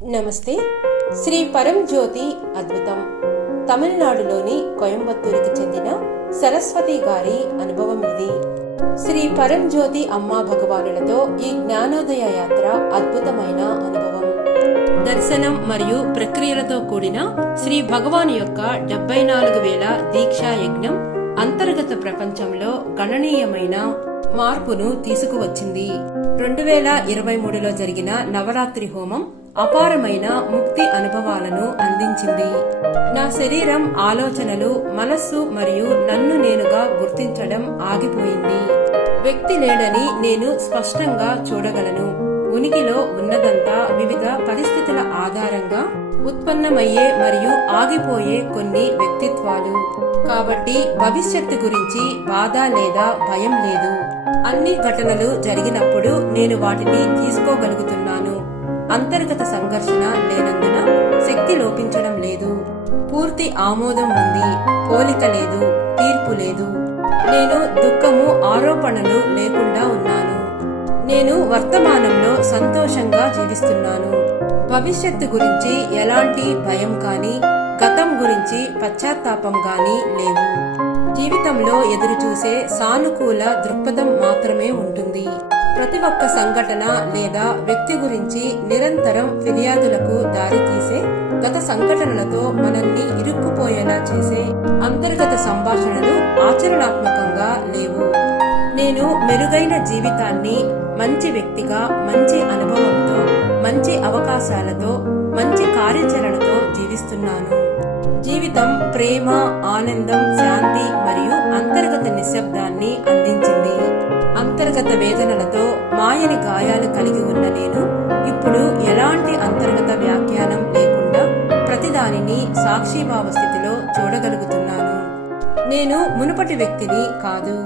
నమస్తే. శ్రీ పరంజ్యోతి అద్భుతం. తమిళనాడులోని కోయంబత్తూరుకి చెందిన సరస్వతి గారి అనుభవం ఇది. శ్రీ పరంజ్యోతి అమ్మా భగవానులతో ఈ జ్ఞానోదయ యాత్ర అద్భుతమైన అనుభవం. దర్శనం మరియు ప్రక్రియలతో కూడిన శ్రీ భగవాన్ యొక్క 74,000 దీక్షా యజ్ఞం అంతర్గత ప్రపంచంలో గణనీయమైన మార్పును తీసుకువచ్చింది. 2023లో జరిగిన నవరాత్రి హోమం అపారమైన ముక్తి అనుభవాలను అందించింది. నా శరీరం, ఆలోచనలు, మనస్సు మరియు నన్ను నేనుగా గుర్తించడం ఆగిపోయింది. వ్యక్తి లేడని నేను స్పష్టంగా చూడగలను. ఉనికిలో ఉన్నదంతా వివిధ పరిస్థితుల ఆధారంగా ఉత్పన్నమయ్యే మరియు ఆగిపోయే కొన్ని వ్యక్తిత్వాలు. కాబట్టి భవిష్యత్తు గురించి బాధ లేదా భయం లేదు. అన్ని ఘటనలు జరిగినప్పుడు నేను వాటిని తీసుకోగలుగుతున్నాను. అంతర్గత సంఘర్షణ లేనందున శక్తి లోపించడం లేదు. పూర్తి ఆమోదం ఉంది. పోలిక లేదు, తీర్పు లేదు. నేను దుఃఖము, ఆరోపణలు లేకుండా ఉన్నాను. నేను వర్తమానంలో సంతోషంగా జీవిస్తున్నాను. భవిష్యత్తు గురించి ఎలాంటి భయం కానీ, గతం గురించి పశ్చాత్తాపం గాని లేవు. జీవితంలో ఎదురుచూసే సానుకూల దృక్పథం మాత్రమే ఉంటుంది. ప్రతి ఒక్క సంఘటన లేదా వ్యక్తి గురించి నిరంతరం ఫిర్యాదులకు దారితీసే, గత సంఘటనలతో మనల్ని ఇరుక్కుపోయేలా చేసే అంతర్గత సంభాషణలు ఆచరణాత్మకంగా లేవు. నేను మెరుగైన జీవితాన్ని మంచి వ్యక్తిగా, మంచి అనుభవంతో, మంచి అవకాశాలతో, మంచి కార్యాచరణతో జీవిస్తున్నాను. జీవితం ప్రేమ, ఆనందం, శాంతి మరియు అంతర్గత నిశ్శబ్దాన్ని అందించింది. అంతర్గత వేదనలతో మాయని గాయాలు కలిగి ఉన్న నేను ఇప్పుడు ఎలాంటి అంతర్గత వ్యాఖ్యానం లేకుండా ప్రతిదానిని సాక్షిభావ స్థితిలో చూడగలుగుతున్నాను. నేను మునుపటి వ్యక్తిని కాదు.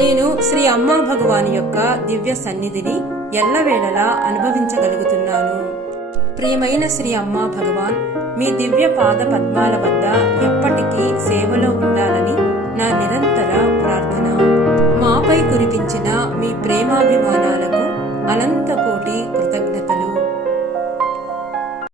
నేను శ్రీ అమ్మా భగవాన్ యొక్క దివ్య సన్నిధిని ఎల్లవేళలా అనుభవించగలుగుతున్నాను. ప్రియమైన శ్రీ అమ్మా భగవాన్, మీ దివ్య పాద పద్మాల వద్ద ఎప్పటికీ సేవలో ఉండాలని నా నిరంతర ప్రార్థన. మాపై కురిపించిన మీ ప్రేమాభిమానాలకు అనంత కోటి కృతజ్ఞతలు.